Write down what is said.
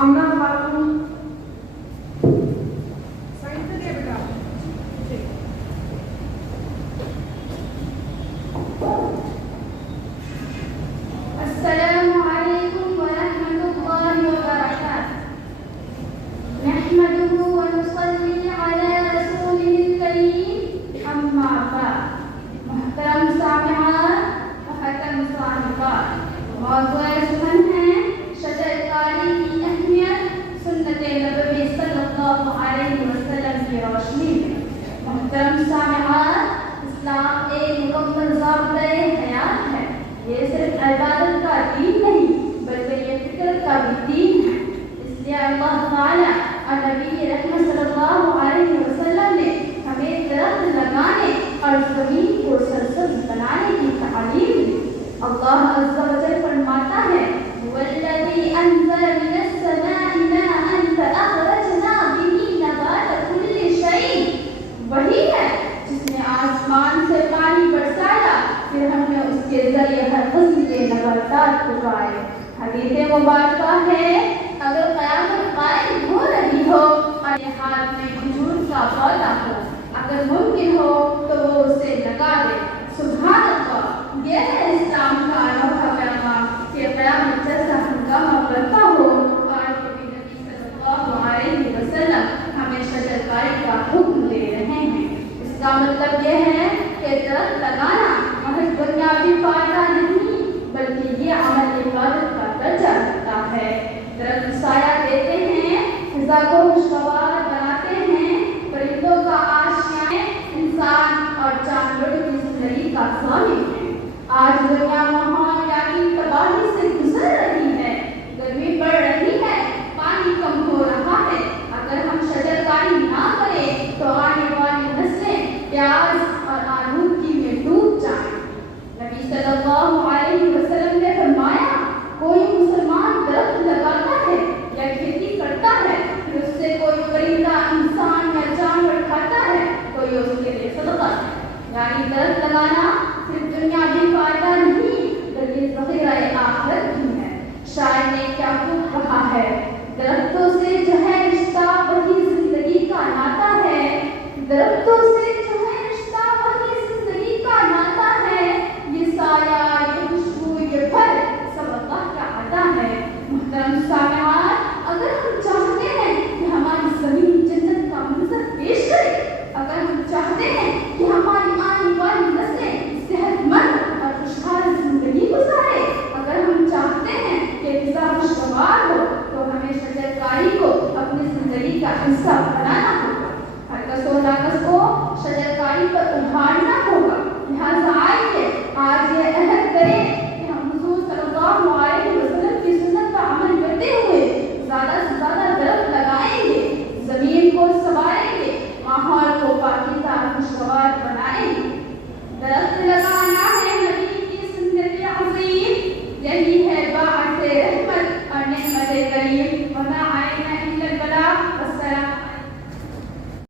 আমরা পারবো সাইড থেকে বেটা السلام عليكم ورحمة الله وبركاته. نحمده ونصلي على رسوله الكريم. أما بعد. محترم سامعات محترم سامعات، موضوع سخن ہے شجر کاری کی اہمیت سنت نبوی صلی اللہ علیہ وسلم کی روشنی میں. محترم سامعات، اسلام ایک مکمل ضابطۂ حیات ہے. یہ صرف عبادت کا دین نہیں بلکہ یہ فکر کا بھی دین ہے. اس لیے اللہ تعالیٰ اور نبی رحمت صلی اللہ علیہ وسلم نے ہمیں درخت لگانے اور زمین کو سرسبز بنانے کی تعلیم دی. اللہ عز و جل فرماتا ہے والذی انزل من السماء ماء فاخرجنا به نبات كل شيء. وہی ہے جس نے آسمان سے پانی برسایا پھر ہم نے اس کے ذریعے ہر قسم کے نباتات اگائے. حدیث مبارکہ ہے اگر قیامت قائم ہو رہی ہو اور یہ ہاتھ میں کھجور کا پودا ہو، اگر ممکن ہو تو وہ اسے لگا دے. سبحان اللہ، یہ ہے اسلام کا انوکھا پیغام کہ قیامت جیسا ہنگامہ برپا ہو اور نبی صلی اللہ علیہ وسلم ہمیں شجر کاری کا حکم دے رہے ہیں. اس کا مطلب یہ ہے کہ درخت لگانا محض دنیاوی فائدہ نہیں بلکہ یہ عمل عبادت کا درجہ رکھتا ہے. درخت سایہ دیتے ہیں، فضا کو خوشگوار بناتے ہیں، پرندوں کا آشیاں انسان اور جانوروں کی زندگی کا ضامن ہے. آج دنیا ماحولیاتی تباہی سے گزر رہی ہے، گرمی بڑھ رہی ہے، پانی کم ہو رہا ہے. اگر ہم شجر کاری نہ کریں تو آنے والی نسلیں پیاز اور آلودگی میں ڈوب جائیں. نبی صلی اللہ علیہ وسلم نے فرمایا کوئی مسلمان درخت لگاتا ہے یا کھیتی کرتا ہے پھر اس سے کوئی پرندہ انسان یا جانور کھاتا ہے تو یہ اس کے لیے صدقہ ہے. یعنی درخت لگانا صرف دنیاوی فائدہ نہیں بلکہ ذخیرہ آخرت بھی ہے. شاعر نے کیا خوب کہا ہے، درختوں سے جو ہے رشتہ وہی زندگی کا ناتا ہے. درختوں سے جو ہے رشتہ وہی زندگی کا ناتا ہے. یہ سایہ، یہ خوشبو، یہ پھل سب اللہ کا عطا ہے. محترم سامعات، اگر ہم چاہتے ہیں کہ ہماری زمین جنت کا منظر پیش کرے، اگر ہم چاہتے ہیں